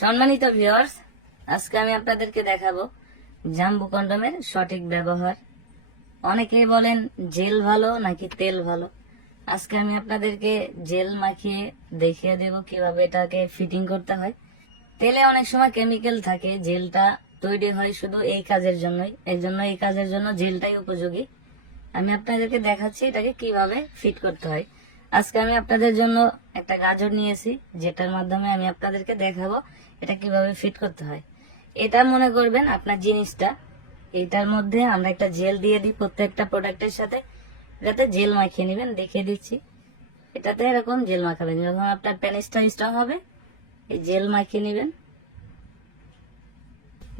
সম্মানিত ভিউয়ার্স, আজকে আমি আপনাদেরকে দেখাবো জাম্বু কন্ডমের সঠিক ব্যবহার। অনেকেই বলেন জেল ভালো নাকি তেল ভালো। আজকে আমি আপনাদেরকে জেল মাখিয়ে দেখিয়ে দেব কিভাবে এটাকে ফিটিং করতে হয়। তেলে অনেক সময় কেমিক্যাল থাকে, জেলটা তৈরি হয় শুধু এই কাজের জন্যই, এই কাজের জন্য জেলটাই উপযোগী। আমি আপনাদেরকে দেখাচ্ছি এটাকে কিভাবে ফিট করতে হয়। আজকে আমি আপনাদের জন্য একটা গাজর নিয়েছি, যেটার মাধ্যমে আমি আপনাদেরকে দেখাবো এটা কিভাবে ফিট করতে হয়। এটা মনে করবেন আপনার জিনিসটা, এটার মধ্যে আমরা একটা জেল দিয়ে দিই প্রত্যেকটা প্রোডাক্টের সাথে। এটাতে জেল মাখিয়ে নেবেন, দেখিয়ে দিচ্ছি। এটাতে এরকম জেল মাখাবেন, যখন আপনার প্যানিসটা স্ট্রং হবে এই জেল মাখিয়ে নেবেন।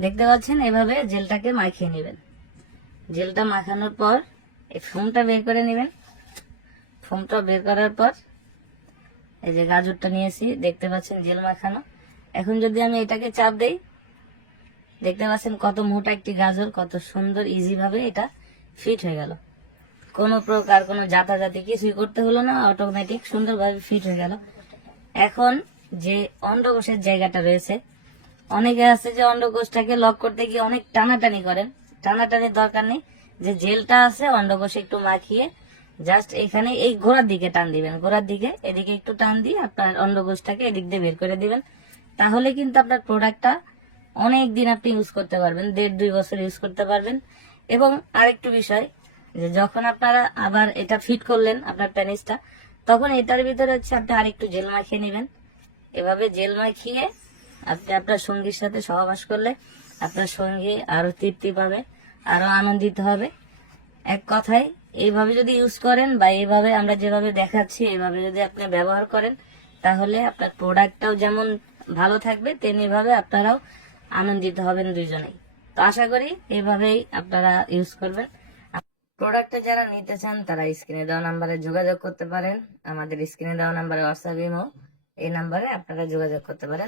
দেখতে পাচ্ছেন, এভাবে জেলটাকে মাখিয়ে নেবেন। জেলটা মাখানোর পর এই ফোমটা বের করে নেবেন। ফোমটা বের করার পর এই যে গাজরটা নিয়েছি, দেখতে পাচ্ছেন জেল মাখানো। এখন যদি আমি এটাকে চাপ দেই, দেখতে পাচ্ছেন কত মোটা একটি গাজর, কত সুন্দর ইজি ভাবে এটা ফিট হয়ে গেল। কোনো প্রকার কোনো জাতাজাতি কিছুই করতে হলো না, অটোমেটিক সুন্দরভাবে ফিট হয়ে গেল। এখন যে অন্ডকোষের জায়গাটা রয়েছে, অনেকে আছে যে অন্ডকোষটাকে লক করতে গিয়ে অনেক টানাটানি করেন। টানাটানির দরকার নেই, যে জেলটা আছে অন্ডকোষে একটু মাখিয়ে জাস্ট এখানে এই গোড়ার দিকে টান দিবেন, গোড়ার দিকে এদিকে একটু টান দিয়ে আপনার অন্ডকোষটাকে এদিক দিয়ে বের করে দিবেন। তাহলে কিন্তু আপনার প্রোডাক্টটা অনেক দিন আপনি ইউজ করতে পারবেন, 1.5-2 বছর ইউজ করতে পারবেন। এবং আরেকটু বিষয়, যে যখন আপনারা আবার এটা ফিট করলেন আপনার প্যানিসটা, তখন এটার ভিতরে হচ্ছে আপনি আরেকটু জেল মাখিয়ে নেবেন। এভাবে জেল মাখিয়ে আপনি আপনার সঙ্গীর সাথে সহবাস করলে আপনার সঙ্গী আরো তৃপ্তি পাবে, আরো আনন্দিত হবে। এক কথায় এইভাবে যদি ইউজ করেন বা এইভাবে আমরা যেভাবে দেখাচ্ছি এইভাবে যদি আপনি ব্যবহার করেন, তাহলে আপনার প্রোডাক্টটাও যেমন ভালো থাকবে, তেমনি ভাবে আপনারাও আনন্দিত হবেন দুইজনেই। তো আশা করি এইভাবেই আপনারা ইউজ করবেন। প্রোডাক্টটা যারা নিতে চান তারা স্ক্রিনে দেওয়া নাম্বারে যোগাযোগ করতে পারেন। আমাদের স্ক্রিনে দেওয়া নাম্বারে হোয়াটসঅ্যাপ, ইমো, এই নাম্বারে আপনারা যোগাযোগ করতে পারেন।